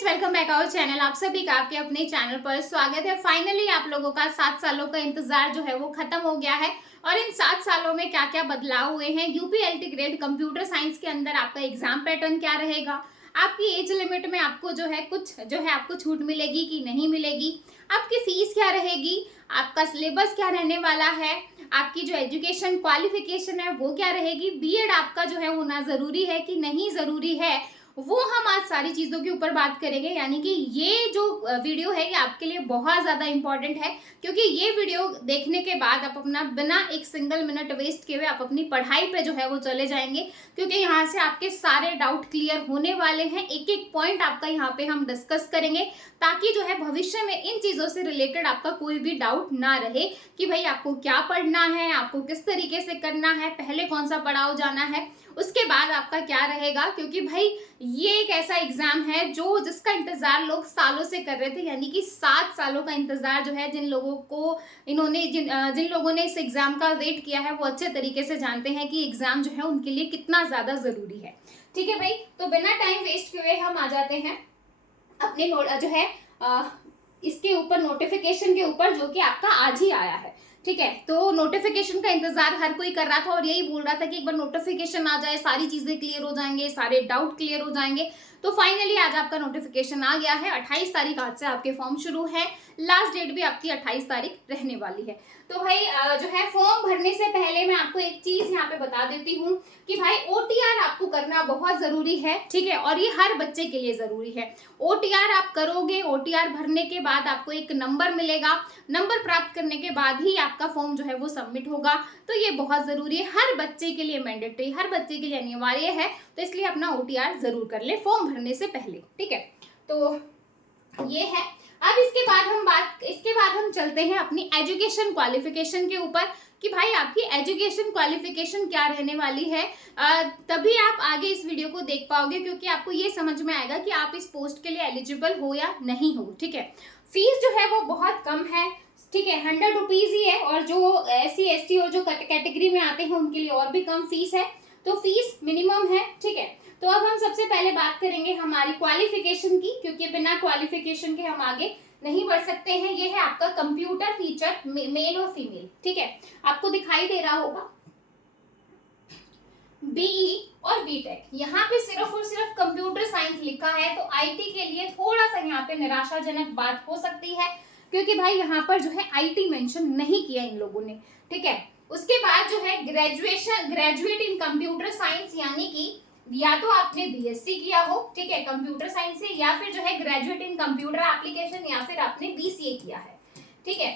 Friends, welcome back our channel. आप सभी का आपके अपने चैनल पर स्वागत है। फाइनली आप लोगों का 7 सालों का इंतजार जो है वो खत्म हो गया है और इन 7 सालों में क्या क्या बदलाव हुए हैं। यूपीएलटी ग्रेड कंप्यूटर साइंस के अंदर आपका एग्जाम पैटर्न क्या रहेगा, आपकी एज लिमिट में आपको जो है कुछ आपको छूट मिलेगी कि नहीं मिलेगी, आपकी फीस क्या रहेगी, आपका सिलेबस क्या रहने वाला है, आपकी जो एजुकेशन क्वालिफिकेशन है वो क्या रहेगी, बीएड आपका जो है होना जरूरी है कि नहीं जरूरी है, वो हम आज सारी चीजों के ऊपर बात करेंगे। यानी कि ये जो वीडियो है ये आपके लिए बहुत ज्यादा इंपॉर्टेंट है, क्योंकि ये वीडियो देखने के बाद आप अपना बिना एक सिंगल मिनट वेस्ट किए हुए आप अपनी पढ़ाई पे जो है वो चले जाएंगे, क्योंकि यहाँ से आपके सारे डाउट क्लियर होने वाले हैं। एक एक पॉइंट आपका यहाँ पे हम डिस्कस करेंगे, ताकि जो है भविष्य में इन चीजों से रिलेटेड आपका कोई भी डाउट ना रहे कि भाई आपको क्या पढ़ना है, आपको किस तरीके से करना है, पहले कौन सा पड़ाव जाना है, उसके बाद आपका क्या रहेगा। क्योंकि भाई ये एक ऐसा एग्जाम है जो जिसका इंतजार लोग सालों से कर रहे थे। यानी कि 7 सालों का इंतजार जो है जिन लोगों को जिन लोगों ने इस एग्जाम का वेट किया है वो अच्छे तरीके से जानते हैं कि एग्जाम जो है उनके लिए कितना ज्यादा जरूरी है। ठीक है भाई, तो बिना टाइम वेस्ट किए हम आ जाते हैं अपने जो है इसके ऊपर, नोटिफिकेशन के ऊपर, जो कि आपका आज ही आया है। ठीक है, तो नोटिफिकेशन का इंतजार हर कोई कर रहा था और यही बोल रहा था कि एक बार नोटिफिकेशन आ जाए, सारी चीजें क्लियर हो जाएंगे, सारे डाउट क्लियर हो जाएंगे। तो फाइनली आज आपका नोटिफिकेशन आ गया है। 28 तारीख आज से आपके फॉर्म शुरू है, लास्ट डेट भी आपकी 28 तारीख रहने वाली है। तो भाई जो है फॉर्म भरने से पहले मैं आपको एक चीज यहाँ पे बता देती हूँ कि भाई ओटीआर आपको करना बहुत जरूरी है। ठीक है, और ये हर बच्चे के लिए जरूरी है। ओटीआर आप करोगे, ओटीआर भरने के बाद आपको एक नंबर मिलेगा, नंबर प्राप्त करने के बाद ही आपका फॉर्म जो है वो सबमिट होगा। तो ये बहुत जरूरी है, हर बच्चे के लिए मैंडेटरी, हर बच्चे के लिए अनिवार्य है। तो इसलिए अपना ओटीआर जरूर कर ले फॉर्म भरने से पहले। ठीक है, तो ये है। अब इसके बाद हम चलते हैं अपनी एजुकेशन क्वालिफिकेशन के ऊपर कि भाई आपकी एजुकेशन क्वालिफिकेशन क्या रहने वाली है। तभी आप आगे इस वीडियो को देख पाओगे, क्योंकि आपको ये समझ में आएगा कि आप इस पोस्ट के लिए एलिजिबल हो या नहीं हो। ठीक है, फीस जो है वो बहुत कम है। ठीक है, 100 रुपीज ही है, और जो SC ST और जो कैटेगरी में आते हैं उनके लिए और भी कम फीस है। तो फीस मिनिमम है। ठीक है, तो अब हम सबसे पहले बात करेंगे हमारी क्वालिफिकेशन की, क्योंकि बिना क्वालिफिकेशन के हम आगे नहीं बढ़ सकते हैं। ये है आपका कंप्यूटर टीचर, मेल और फीमेल। ठीक है, आपको दिखाई दे रहा होगा बीई और बीटेक। यहाँ पे सिर्फ और सिर्फ कंप्यूटर साइंस लिखा है, तो आईटी के लिए थोड़ा सा यहाँ पे निराशाजनक बात हो सकती है, क्योंकि भाई यहाँ पर जो है आईटी मेंशन नहीं किया इन लोगों ने। ठीक है, उसके बाद जो है ग्रेजुएट इन कंप्यूटर साइंस, यानी कि या तो आपने बीएससी किया हो, ठीक है, कंप्यूटर साइंस से, या फिर जो है ग्रेजुएट इन कंप्यूटर एप्लीकेशन, या फिर आपने बीसीए किया है। ठीक है,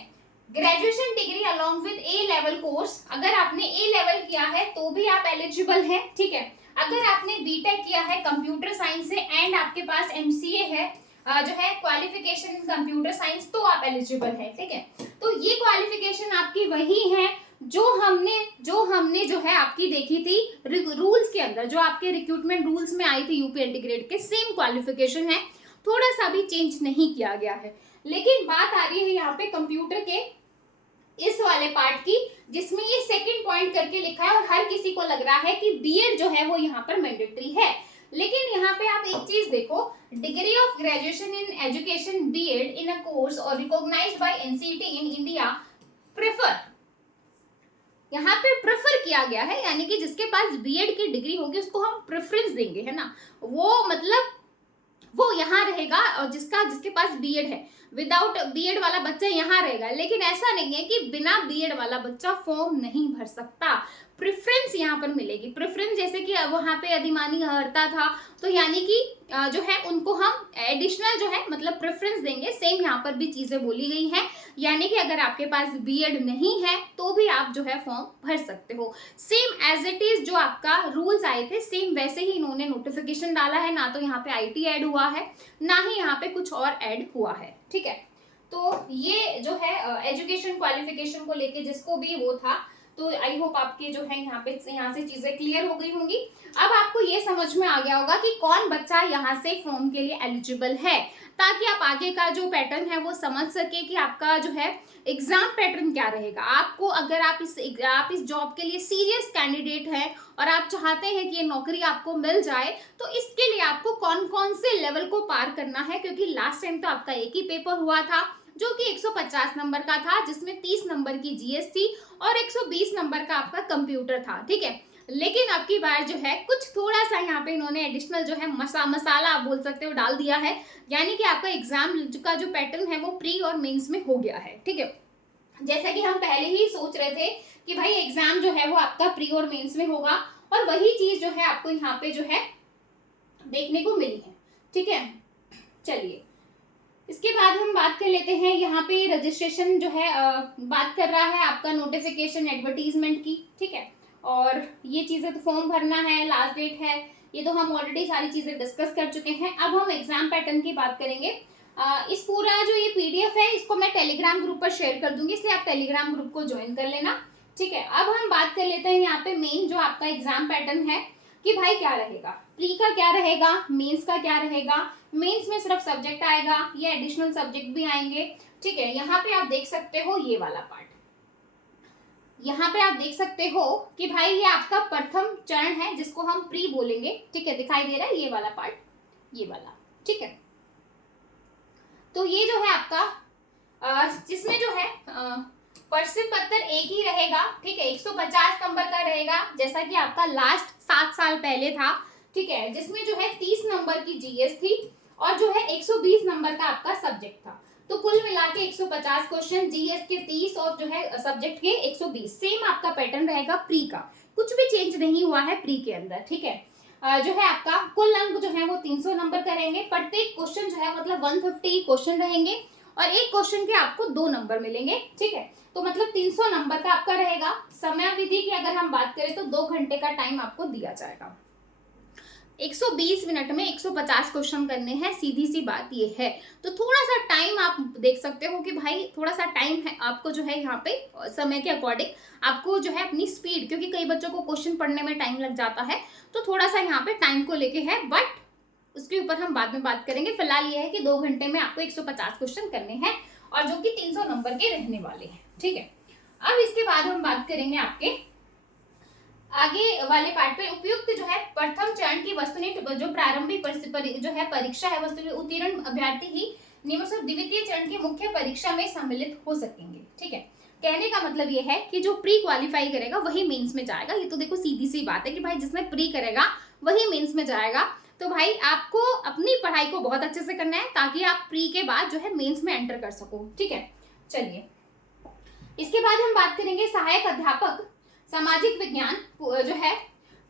graduation degree along with A level course, अगर आपने ए लेवल किया है तो भी आप एलिजिबल हैं। ठीक है, अगर आपने बीटेक किया है कंप्यूटर साइंस से एंड आपके पास एमसीए है जो है क्वालिफिकेशन इन कंप्यूटर साइंस, तो आप एलिजिबल है। ठीक है, तो ये क्वालिफिकेशन आपकी वही है जो हमने जो है आपकी देखी थी रूल्स के अंदर, जो आपके रिक्रूटमेंट रूल्स में आई थी यूपीएलटी ग्रेड के, सेम क्वालिफिकेशन है, थोड़ा सा भी चेंज नहीं किया गया है। लेकिन बात आ रही है यहाँ पे कंप्यूटर के इस वाले पार्ट की, जिसमें ये सेकंड पॉइंट करके लिखा है और हर किसी को लग रहा है कि बीएड जो है वो यहाँ पर मैंडेटरी है। लेकिन यहाँ पे आप एक चीज देखो, degree of graduation in education BEd in a course और recognised by NCET in India prefer, यहाँ पे प्रेफर किया गया है, यानी कि जिसके पास बीएड की डिग्री होगी उसको हम प्रेफरेंस देंगे, है ना। वो मतलब वो यहाँ रहेगा, और जिसके पास बीएड है, विदाउट बीएड वाला बच्चा यहाँ रहेगा। लेकिन ऐसा नहीं है कि बिना बीएड वाला बच्चा फॉर्म नहीं भर सकता, प्रेफरेंस यहाँ पर मिलेगी। प्रेफरेंस जैसे कि वहां पे अधिमानी हरता था, तो यानी कि जो है उनको हम एडिशनल जो है मतलब प्रेफरेंस देंगे। सेम यहाँ पर भी चीजें बोली गई हैं, यानी कि अगर आपके पास बीएड नहीं है तो भी आप जो है फॉर्म भर सकते हो। सेम एज इट इज जो आपका रूल्स आए थे, सेम वैसे ही इन्होंने नोटिफिकेशन डाला है। ना तो यहाँ पे आईटी ऐड हुआ है, ना ही यहाँ पे कुछ और ऐड हुआ है। ठीक है, तो ये जो है एजुकेशन क्वालिफिकेशन को लेके जिसको भी वो था, तो आई होप आपके जो है यहाँ से चीजें क्लियर हो गई होंगी। अब आपको ये समझ में आ गया होगा कि कौन बच्चा यहाँ से फॉर्म के लिए एलिजिबल है, ताकि आप आगे का जो पैटर्न है वो समझ सके कि आपका जो है एग्जाम पैटर्न क्या रहेगा। आपको अगर आप इस जॉब के लिए सीरियस कैंडिडेट हैं और आप चाहते हैं कि ये नौकरी आपको मिल जाए, तो इसके लिए आपको कौन कौन से लेवल को पार करना है, क्योंकि लास्ट टाइम तो आपका एक ही पेपर हुआ था जो कि 150 नंबर का था, जिसमें 30 नंबर की जीएस थी और 120 नंबर का आपका कंप्यूटर था, ठीक है। लेकिन अब की बार जो है कुछ थोड़ा सा यहाँ पे इन्होंने एडिशनल जो है मसाला आप बोल सकते हो डाल दिया है, यानी कि आपका एग्जाम का जो पैटर्न है वो प्री और मेंस में हो गया है, ठीक है। जैसा कि हम पहले ही सोच रहे थे कि भाई एग्जाम जो है वो आपका प्री और मेंस में होगा, और वही चीज जो है आपको यहाँ पे जो है देखने को मिली है, ठीक है। चलिए इसके बाद हम बात कर लेते हैं, यहाँ पे रजिस्ट्रेशन जो है बात कर रहा है आपका नोटिफिकेशन एडवर्टीजमेंट की, ठीक है। और ये चीजें तो फॉर्म भरना है, लास्ट डेट है, ये तो हम ऑलरेडी सारी चीजें डिस्कस कर चुके हैं। अब हम एग्जाम पैटर्न की बात करेंगे। इस पूरा जो ये पीडीएफ है इसको मैं टेलीग्राम ग्रुप पर शेयर कर दूंगी, इसलिए आप टेलीग्राम ग्रुप को ज्वाइन कर लेना, ठीक है। अब हम बात कर लेते हैं यहाँ पे मेन जो आपका एग्जाम पैटर्न है कि भाई क्या रहेगा, प्री का क्या रहेगा, मेंस का क्या रहेगा। मेंस में सिर्फ सब्जेक्ट आएगा या एडिशनल सब्जेक्ट भी आएंगे, ठीक है। यहाँ पे आप देख सकते हो ये वाला पार्ट, यहाँ पे आप देख सकते हो कि भाई ये आपका प्रथम चरण है जिसको हम प्री बोलेंगे, ठीक है। दिखाई दे रहा है ये वाला पार्ट, ये वाला, ठीक है। तो ये जो है आपका जिसमें जो है प्रश्न पत्र एक ही रहेगा, ठीक है। 150 नंबर का रहेगा, जैसा कि आपका लास्ट 7 साल पहले था, ठीक है। जिसमें जो है 30 नंबर की जीएस थी और जो है 120 नंबर का आपका सब्जेक्ट था। तो कुल मिला के 150 क्वेश्चन, जीएस के 30 और जो है सब्जेक्ट के 120। सेम आपका पैटर्न रहेगा प्री का, कुछ भी चेंज नहीं हुआ है प्री के अंदर, ठीक है। जो है आपका कुल अंक जो है वो 300 नंबर का रहेंगे। प्रत्येक क्वेश्चन जो है मतलब 150 क्वेश्चन रहेंगे और एक क्वेश्चन के आपको 2 नंबर मिलेंगे, ठीक है। तो मतलब 300 नंबर का आपका रहेगा। समय विधि की अगर हम बात करें तो 2 घंटे का टाइम आपको दिया जाएगा। 120 मिनट में 150 क्वेश्चन करने हैं, सीधी सी बात ये है। तो थोड़ा सा टाइम आप देख सकते हो कि भाई थोड़ा सा टाइम है आपको जो है यहाँ पे समय के अकॉर्डिंग आपको जो है अपनी स्पीड, क्योंकि कई बच्चों को क्वेश्चन पढ़ने में टाइम लग जाता है, तो थोड़ा सा यहाँ पे टाइम को लेके है, बट उसके ऊपर हम बाद में बात करेंगे। फिलहाल ये है कि 2 घंटे में आपको 150 क्वेश्चन करने हैं और जो कि 300 नंबर के रहने वाले हैं, ठीक है। अब इसके बाद हम बात करेंगे आपके आगे वाले पार्ट पे। उपयुक्त जो है प्रथम चरण की वस्तुनिष्ठ जो प्रारंभिक जो है परीक्षा है वस्तुनिष्ठ उत्तीर्ण अभ्यर्थी ही निम्नलिखित द्वितीय चरण की मुख्य परीक्षा में सम्मिलित हो सकेंगे, ठीक है। कहने का मतलब ये है कि जो प्री क्वालिफाई करेगा वही मेंस में जाएगा। ये तो देखो सीधी सी बात है कि भाई जिसने प्री करेगा वही मेंस में जाएगा। तो भाई आपको अपनी पढ़ाई को बहुत अच्छे से करना है ताकि आप प्री के बाद जो है मेंस में एंटर कर सको, ठीक है। चलिए इसके बाद हम बात करेंगे सहायक अध्यापक सामाजिक विज्ञान जो है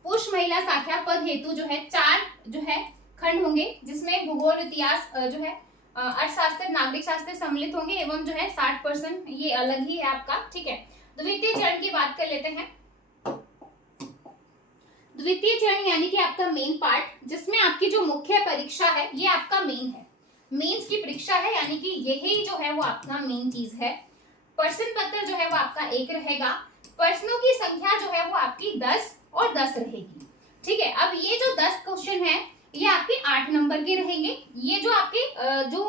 पुरुष महिला शाखा पद हेतु जो है 4 जो है खंड होंगे, जिसमें भूगोल, इतिहास जो है अर्थशास्त्र, नागरिक शास्त्र सम्मिलित होंगे एवं जो है 60% ये अलग ही है आपका, ठीक है। द्वितीय चरण की बात कर लेते हैं। द्वितीय चरण यानी कि आपका मेन पार्ट, जिसमें आपकी जो मुख्य परीक्षा है ये आपका मेन है, मेंस की परीक्षा है, यानी कि यही जो है वो आपका मेन चीज है। प्रश्न पत्र जो है वो आपका 1 रहेगा। प्रश्नों की संख्या जो है वो आपकी 10 और 10 रहेगी, ठीक है। अब ये जो 10 क्वेश्चन है ये आपके 8 नंबर के रहेंगे। ये जो आपके जो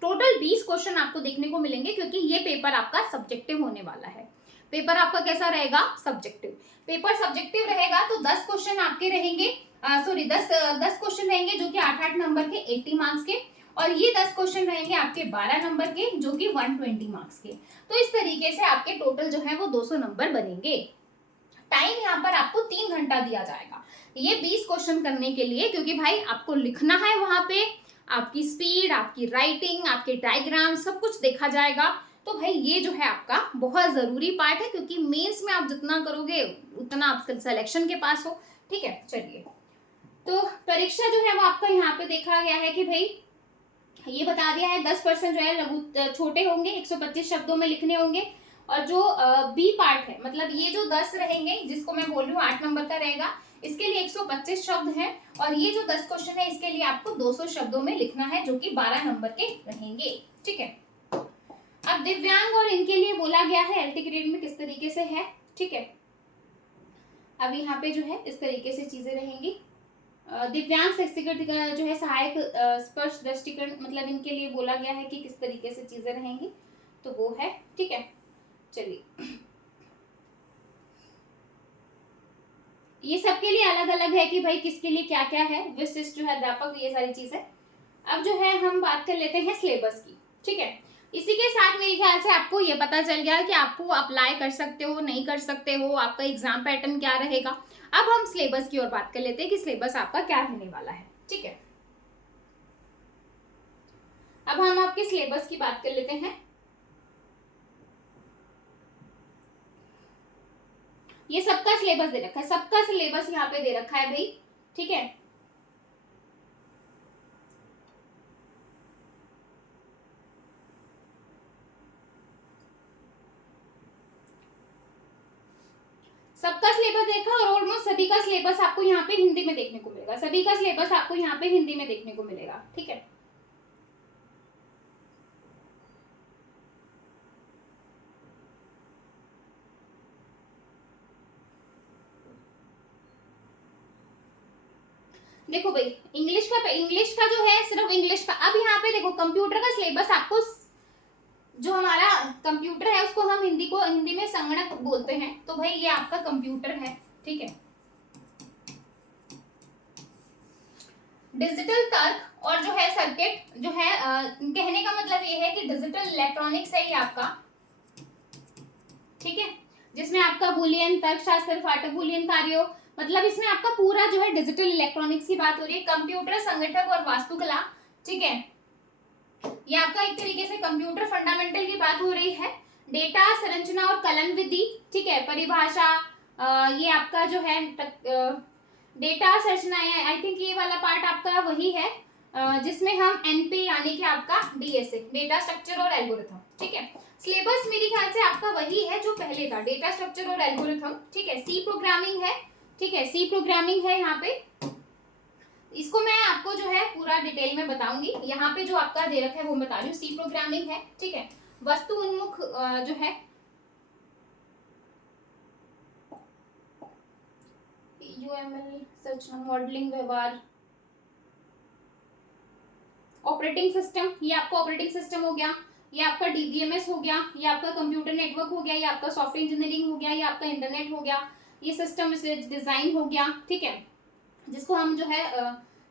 टोटल 20 क्वेश्चन आपको देखने को मिलेंगे, क्योंकि ये पेपर आपका सब्जेक्टिव होने वाला है। पेपर आपका कैसा रहेगा, सब्जेक्टिव। पेपर सब्जेक्टिव रहेगा तो 10 क्वेश्चन आपके रहेंगे, 10 क्वेश्चन रहेंगे जो कि 8-8 नंबर के 80 मार्क्स के, और ये 10 क्वेश्चन रहेंगे आपके 12 नंबर के जो कि 120 मार्क्स के। तो इस तरीके से आपके टोटल जो है वो 200 नंबर बनेंगे। टाइम यहाँ पर आपको 3 घंटा दिया जाएगा ये 20 क्वेश्चन करने के लिए, क्योंकि भाई आपको लिखना है, वहां पे आपकी स्पीड, आपकी राइटिंग, आपके डायग्राम सब कुछ देखा जाएगा। तो भाई ये जो है आपका बहुत जरूरी पार्ट है, क्योंकि मेंस में आप जितना करोगे उतना आप सिलेक्शन के पास हो, ठीक है। चलिए तो परीक्षा जो है वो आपका यहाँ पे देखा गया है कि भाई ये बता दिया है 10% जो है लघु छोटे होंगे, 125 शब्दों में लिखने होंगे, और जो बी पार्ट है मतलब ये जो 10 रहेंगे जिसको मैं बोल रही हूँ 8 नंबर का रहेगा, इसके लिए 125 शब्द हैं, और ये जो 10 क्वेश्चन है इसके लिए आपको 200 शब्दों में लिखना है जो कि 12 नंबर के रहेंगे, ठीक है। अब दिव्यांग और इनके लिए बोला गया है एलटी ग्रेड में किस तरीके से है, ठीक है। अब यहाँ पे जो है इस तरीके से चीजें रहेंगी। दिव्यांग शैक्षिक जो है सहायक स्पर्श दृष्टिकोण, मतलब इनके लिए बोला गया है कि किस तरीके से चीजें रहेंगी, तो वो है। ठीक है, चलिए ये सबके लिए अलग अलग है कि भाई किसके लिए क्या क्या है, विशिष्ट जो है अध्यापक, ये सारी चीजें। अब जो है हम बात कर लेते हैं सिलेबस की। ठीक है, इसी के साथ मेरे ख्याल से आपको ये पता चल गया कि आपको अप्लाई कर सकते हो नहीं कर सकते हो, आपका एग्जाम पैटर्न क्या रहेगा। अब हम सिलेबस की ओर बात कर लेते हैं कि सिलेबस आपका क्या रहने वाला है। ठीक है, अब हम आपके सिलेबस की बात कर लेते हैं। ये सबका सिलेबस दे रखा है, सबका सिलेबस यहाँ पे दे रखा है भाई। ठीक है, सबका सिलेबस देखा, और ऑलमोस्ट सभी का सिलेबस आपको यहाँ पे हिंदी में देखने को मिलेगा, सभी का सिलेबस आपको यहाँ पे हिंदी में देखने को मिलेगा। ठीक है, देखो भाई इंग्लिश का जो है सिर्फ इंग्लिश का। अब यहाँ पे देखो कंप्यूटर का सिलेबस आपको, जो हमारा कंप्यूटर है उसको हम हिंदी में संगणक बोलते हैं, तो भाई ये आपका कंप्यूटर है। ठीक है, डिजिटल तर्क और जो है सर्किट जो है, कहने का मतलब ये है कि डिजिटल इलेक्ट्रॉनिक्स है ये आपका। ठीक है, जिसमें आपका बुलियन तर्क शास्त्र, फाटक बुलियन कार्यों, मतलब इसमें आपका पूरा जो है डिजिटल इलेक्ट्रॉनिक्स की बात हो रही है, कंप्यूटर संगठक और वास्तुकला। ठीक है, ये आपका एक तरीके से कंप्यूटर फंडामेंटल की बात हो रही है। डेटा संरचना और कलन विधि, ठीक है, परिभाषा, ये आपका जो है डेटा संरचना, आई थिंक ये वाला पार्ट आपका वही है जिसमें हम एनपी यानी कि आपका डीएसए, डेटा स्ट्रक्चर और एल्गोरिथम। ठीक है, सिलेबस मेरे ख्याल से आपका वही है जो पहले था, डेटा स्ट्रक्चर और एल्गोरिथम। ठीक है, सी प्रोग्रामिंग है। ठीक है, सी प्रोग्रामिंग है यहाँ पे, इसको मैं आपको जो है पूरा डिटेल में बताऊंगी। यहाँ पे जो आपका दे रखा है वो बता रही हूँ, सी प्रोग्रामिंग है। ठीक है, वस्तु उन्मुख जो है यूएमएल संरचना, मॉडलिंग, व्यवहार, ऑपरेटिंग सिस्टम, ये आपका ऑपरेटिंग सिस्टम हो गया, ये आपका डीबीएमएस हो गया, ये आपका कंप्यूटर नेटवर्क हो गया, ये आपका सॉफ्टवेयर इंजीनियरिंग हो गया, ये आपका इंटरनेट हो गया, ये सिस्टम डिजाइन हो गया। ठीक है, जिसको हम जो है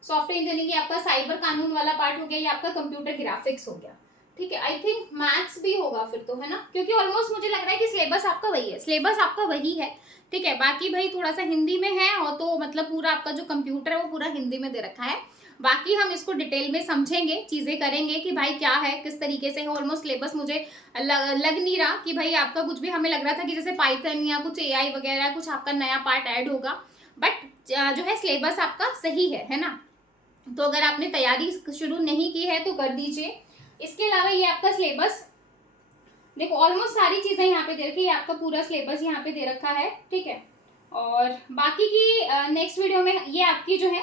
सॉफ्टवेयर इंजीनियरिंग, आपका साइबर कानून वाला पार्ट हो गया, ये आपका कंप्यूटर ग्राफिक्स हो गया। ठीक है, आई थिंक मैथ्स भी होगा फिर तो, है ना, क्योंकि ऑलमोस्ट मुझे लग रहा है कि सिलेबस आपका वही है, सिलेबस आपका वही है। ठीक है, बाकी भाई थोड़ा सा हिंदी में है, और तो मतलब पूरा आपका जो कंप्यूटर है वो पूरा हिंदी में दे रखा है। बाकी हम इसको डिटेल में समझेंगे, चीजें करेंगे कि भाई क्या है किस तरीके से है। ऑलमोस्ट सिलेबस मुझे लग नहीं रहा कि भाई आपका कुछ भी, हमें लग रहा था कि जैसे पाइथन या कुछ एआई वगैरह कुछ आपका नया पार्ट ऐड होगा, बट जो है सिलेबस आपका सही है ना। तो अगर आपने तैयारी शुरू नहीं की है तो कर दीजिए। इसके अलावा ये आपका सिलेबस देखो, ऑलमोस्ट सारी चीजें यहाँ पे दे रखी है, आपका पूरा सिलेबस यहाँ पे दे रखा है। ठीक है, और बाकी की नेक्स्ट वीडियो में ये आपकी जो है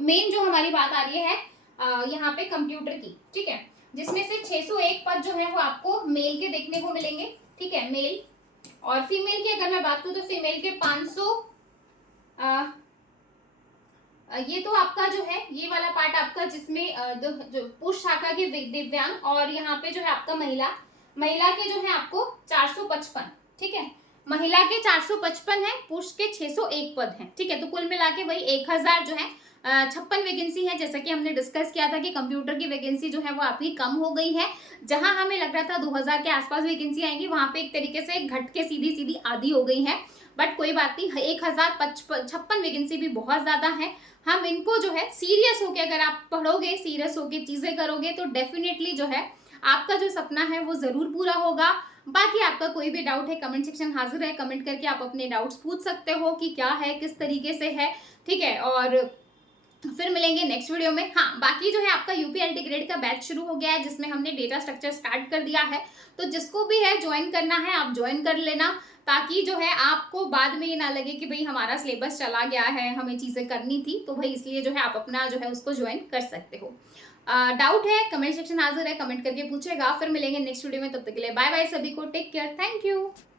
मेन जो हमारी बात आ रही है यहाँ पे कंप्यूटर की। ठीक है, जिसमें से 601 पद जो है वो आपको मेल के देखने को मिलेंगे। ठीक है, मेल, और फीमेल की अगर मैं बात करूँ तो फीमेल के 500, ये तो आपका जो है ये वाला पार्ट आपका, जिसमें जो पुरुष शाखा के दिव्यांग, और यहाँ पे जो है आपका महिला के जो है आपको 455। ठीक है, महिला के 455 है, पुरुष के 601 पद हैं। ठीक है, तो कुल मिला के वही 1000 जो है 56 वैकेंसी है। जैसा कि हमने डिस्कस किया था कि कंप्यूटर की वैकेंसी जो है वो आपकी कम हो गई है, जहां हमें लग रहा था 2000 के आसपास वैकेंसी आएंगी, वहां पे एक तरीके से घट के सीधी सीधी आधी हो गई है। बट कोई बात नहीं, 1056 वैकेंसी भी बहुत ज्यादा है। हम इनको जो है सीरियस होके, अगर आप पढ़ोगे, सीरियस होके चीजें करोगे, तो डेफिनेटली जो है आपका जो सपना है वो जरूर पूरा होगा। बाकी आपका कोई भी डाउट है, कमेंट सेक्शन हाजिर है, कमेंट करके आप अपने डाउट्स पूछ सकते हो कि क्या है किस तरीके से है। ठीक है, और फिर मिलेंगे नेक्स्ट वीडियो में। हाँ, बाकी जो है आपका यूपीएलटी ग्रेड का बैच शुरू हो गया है, जिसमें हमने डेटा स्ट्रक्चर स्टार्ट कर दिया है, तो जिसको भी है ज्वाइन करना है आप ज्वाइन कर लेना, ताकि जो है आपको बाद में ये ना लगे कि भाई हमारा सिलेबस चला गया है, हमें चीजें करनी थी। तो भाई इसलिए जो है आप अपना जो है उसको ज्वाइन कर सकते हो। डाउट है कमेंट सेक्शन हाजिर है, कमेंट करके पूछेगा। फिर मिलेंगे नेक्स्ट वीडियो में, तब तक के लिए बाय बाय सभी को, टेक केयर, थैंक यू।